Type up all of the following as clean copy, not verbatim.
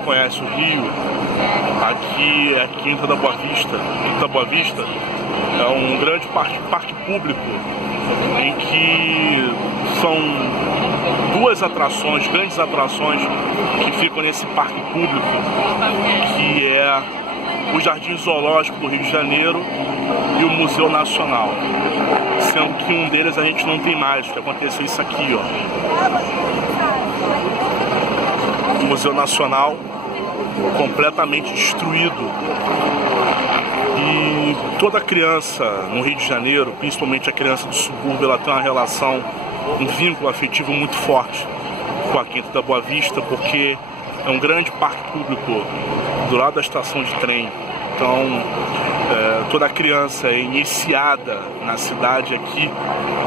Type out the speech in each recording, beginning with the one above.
conhece o Rio, aqui é a Quinta da Boa Vista. Quinta da Boa Vista é um grande parque público em que são duas atrações, grandes atrações que ficam nesse parque público, que é o Jardim Zoológico do Rio de Janeiro e o Museu Nacional. Sendo que um deles a gente não tem mais, que aconteceu isso aqui, ó. O Museu Nacional completamente destruído. E toda criança no Rio de Janeiro, principalmente a criança do subúrbio, ela tem uma relação, um vínculo afetivo muito forte com a Quinta da Boa Vista, porque é um grande parque público do lado da estação de trem. Então, toda criança é iniciada na cidade aqui,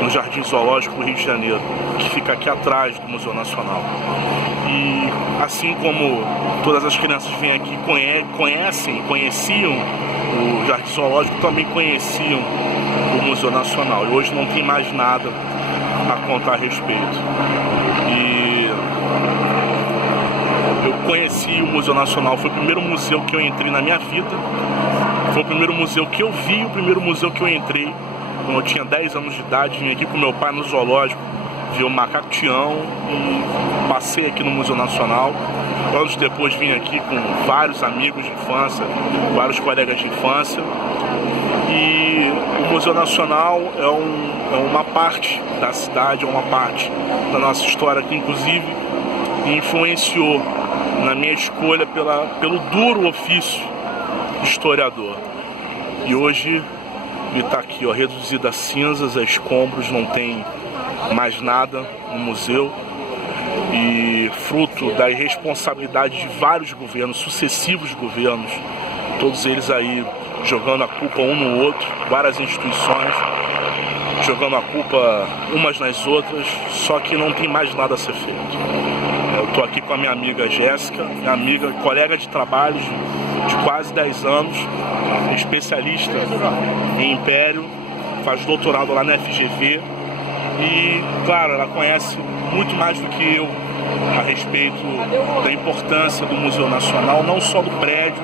no Jardim Zoológico do Rio de Janeiro, que fica aqui atrás do Museu Nacional. E assim como todas as crianças vêm aqui, conheciam o Jardim Zoológico, também conheciam o Museu Nacional. E hoje não tem mais nada a contar a respeito. E eu conheci o Museu Nacional, foi o primeiro museu que eu entrei na minha vida. Foi o primeiro museu que eu vi, o primeiro museu que eu entrei. Quando eu tinha 10 anos de idade, vim aqui com meu pai no zoológico, vi o macaco Tião e passei aqui no Museu Nacional. Anos depois vim aqui com vários amigos de infância, vários colegas de infância. E o Museu Nacional é uma parte da cidade, é uma parte da nossa história que inclusive influenciou na minha escolha pelo duro ofício de historiador. E hoje ele está aqui, ó, reduzido a cinzas, a escombros, não tem mais nada no museu. E fruto da irresponsabilidade de vários governos, sucessivos governos, todos eles aí jogando a culpa um no outro, várias instituições jogando a culpa umas nas outras, só que não tem mais nada a ser feito. Eu estou aqui com a minha amiga Jéssica, minha amiga, colega de trabalho de quase 10 anos, especialista em Império, faz doutorado lá na FGV e, claro, ela conhece muito mais do que eu a respeito da importância do Museu Nacional, não só do prédio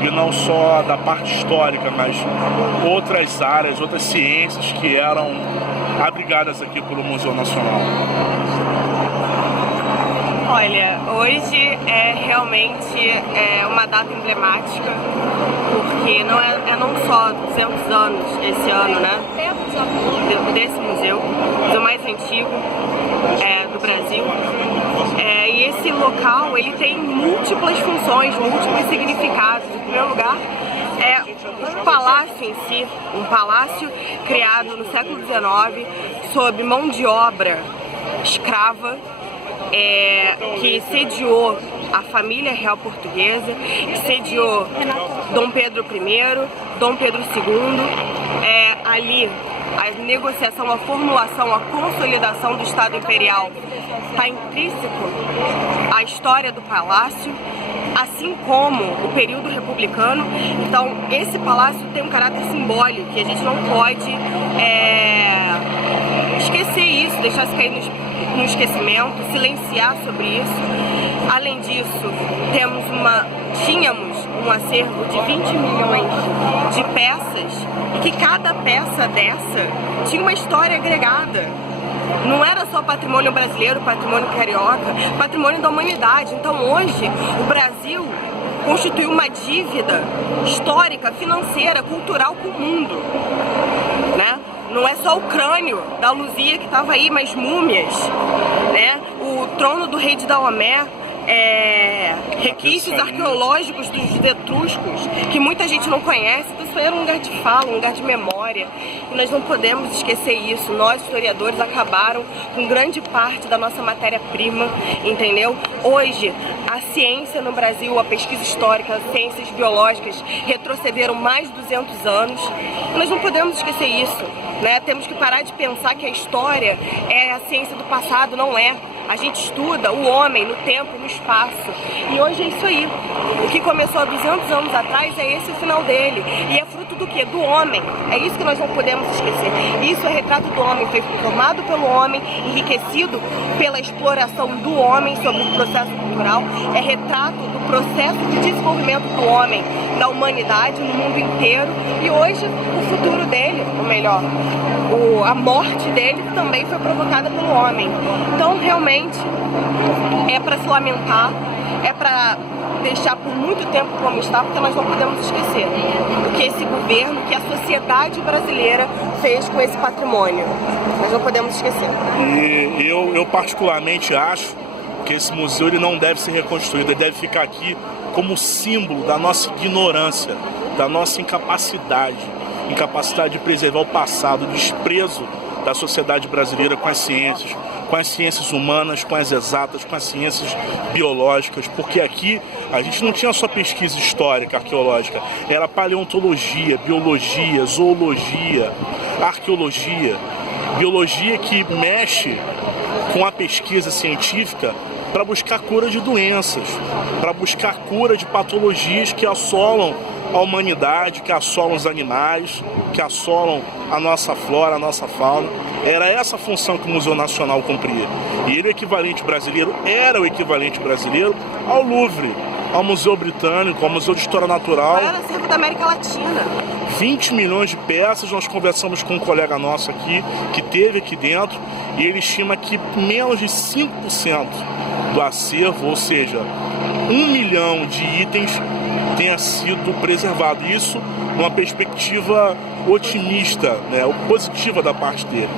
e não só da parte histórica, mas outras áreas, outras ciências que eram abrigadas aqui pelo Museu Nacional. Olha, hoje é realmente uma data emblemática, porque não só 200 anos esse ano, né, desse museu, o mais antigo do Brasil. E esse local, ele tem múltiplas funções, múltiplos significados. Em primeiro lugar, é um palácio em si, um palácio criado no século XIX sob mão de obra escrava, que sediou a família real portuguesa, que sediou Dom Pedro I, Dom Pedro II, ali a negociação, a formulação, a consolidação do Estado Imperial está intrínseco à história do palácio, assim como o período republicano. Então esse palácio tem um caráter simbólico que a gente não pode esquecer isso, deixar isso cair no esquecimento, silenciar sobre isso. Além disso, tínhamos um acervo de 20 milhões de peças, e que cada peça dessa tinha uma história agregada. Não era só patrimônio brasileiro, patrimônio carioca, patrimônio da humanidade. Então hoje o Brasil constitui uma dívida histórica, financeira, cultural com o mundo, né? Não é só o crânio da Luzia que estava aí, mas múmias, né? O trono do rei de Daomé, requisitos arqueológicos dos etruscos, que muita gente não conhece. Então isso era um lugar de fala, um lugar de memória, e nós não podemos esquecer isso. Nós, historiadores, acabaram com grande parte da nossa matéria-prima, entendeu? Hoje, a ciência no Brasil, a pesquisa histórica, as ciências biológicas retrocederam mais de 200 anos, e nós não podemos esquecer isso, né? Temos que parar de pensar que a história é a ciência do passado. Não é. A gente estuda o homem no tempo, no espaço. E hoje é isso aí. O que começou há 200 anos atrás é esse o final dele. E é fruto do quê? Do homem. É isso que nós não podemos esquecer. Isso é retrato do homem. Foi formado pelo homem, enriquecido pela exploração do homem sobre o processo cultural. É retrato do processo de desenvolvimento do homem, da humanidade no mundo inteiro. E hoje o futuro dele, ou melhor, a morte dele também foi provocada pelo homem. Então realmente é para se lamentar, é para deixar por muito tempo como está, porque nós não podemos esquecer do que esse governo, que a sociedade brasileira fez com esse patrimônio. Nós não podemos esquecer. E eu particularmente acho que esse museu ele não deve ser reconstruído, ele deve ficar aqui como símbolo da nossa ignorância, da nossa incapacidade de preservar o passado, o desprezo da sociedade brasileira com as ciências humanas, com as exatas, com as ciências biológicas, porque aqui a gente não tinha só pesquisa histórica, arqueológica, era paleontologia, biologia, zoologia, arqueologia, biologia que mexe com a pesquisa científica para buscar cura de doenças, para buscar cura de patologias que assolam a humanidade, que assolam os animais, que assolam a nossa flora, a nossa fauna. Era essa a função que o Museu Nacional cumpria. E ele, era o equivalente brasileiro ao Louvre, ao Museu Britânico, ao Museu de História Natural. Era o acervo da América Latina. 20 milhões de peças. Nós conversamos com um colega nosso aqui, que teve aqui dentro, e ele estima que menos de 5% do acervo, ou seja, 1 milhão de itens tenha sido preservado. Isso numa perspectiva otimista, né, positiva da parte dele.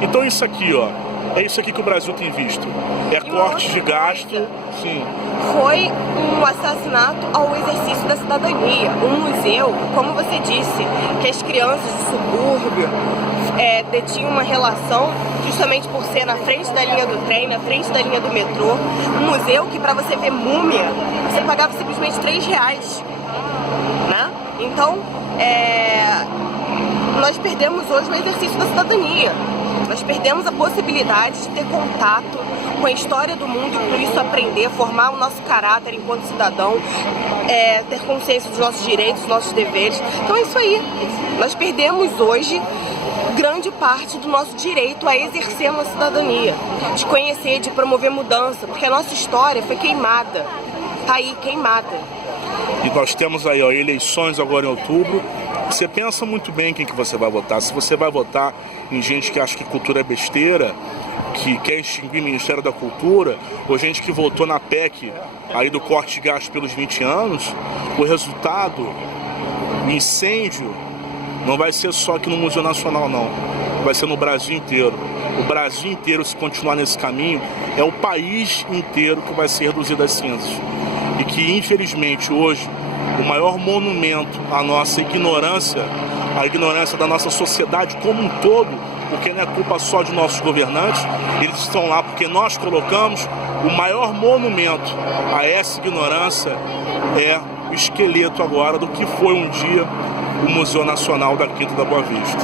Então isso aqui, ó, é isso aqui que o Brasil tem visto. É corte de gasto. Sim. Foi um assassinato ao exercício da cidadania. Um museu, como você disse, que as crianças do subúrbio detinham uma relação justamente por ser na frente da linha do trem, na frente da linha do metrô. Um museu que para você ver múmia, você pagava simplesmente R$3, né? Então, nós perdemos hoje o exercício da cidadania. Nós perdemos a possibilidade de ter contato com a história do mundo e por isso aprender, formar o nosso caráter enquanto cidadão, ter consciência dos nossos direitos, dos nossos deveres. Então é isso aí. Nós perdemos hoje grande parte do nosso direito a exercer a nossa cidadania, de conhecer, de promover mudança, porque a nossa história foi queimada, tá aí, queimada. E nós temos aí, ó, eleições agora em outubro. Você pensa muito bem quem que você vai votar. Se você vai votar em gente que acha que cultura é besteira, que quer extinguir o Ministério da Cultura, ou gente que votou na PEC aí do corte de gastos pelos 20 anos, o resultado, o incêndio, não vai ser só aqui no Museu Nacional, não. Vai ser no Brasil inteiro. O Brasil inteiro, se continuar nesse caminho, é o país inteiro que vai ser reduzido às cinzas. E que, infelizmente, hoje, o maior monumento à nossa ignorância, a ignorância da nossa sociedade como um todo, porque não é culpa só de nossos governantes, eles estão lá porque nós colocamos, o maior monumento a essa ignorância é o esqueleto agora do que foi um dia o Museu Nacional da Quinta da Boa Vista.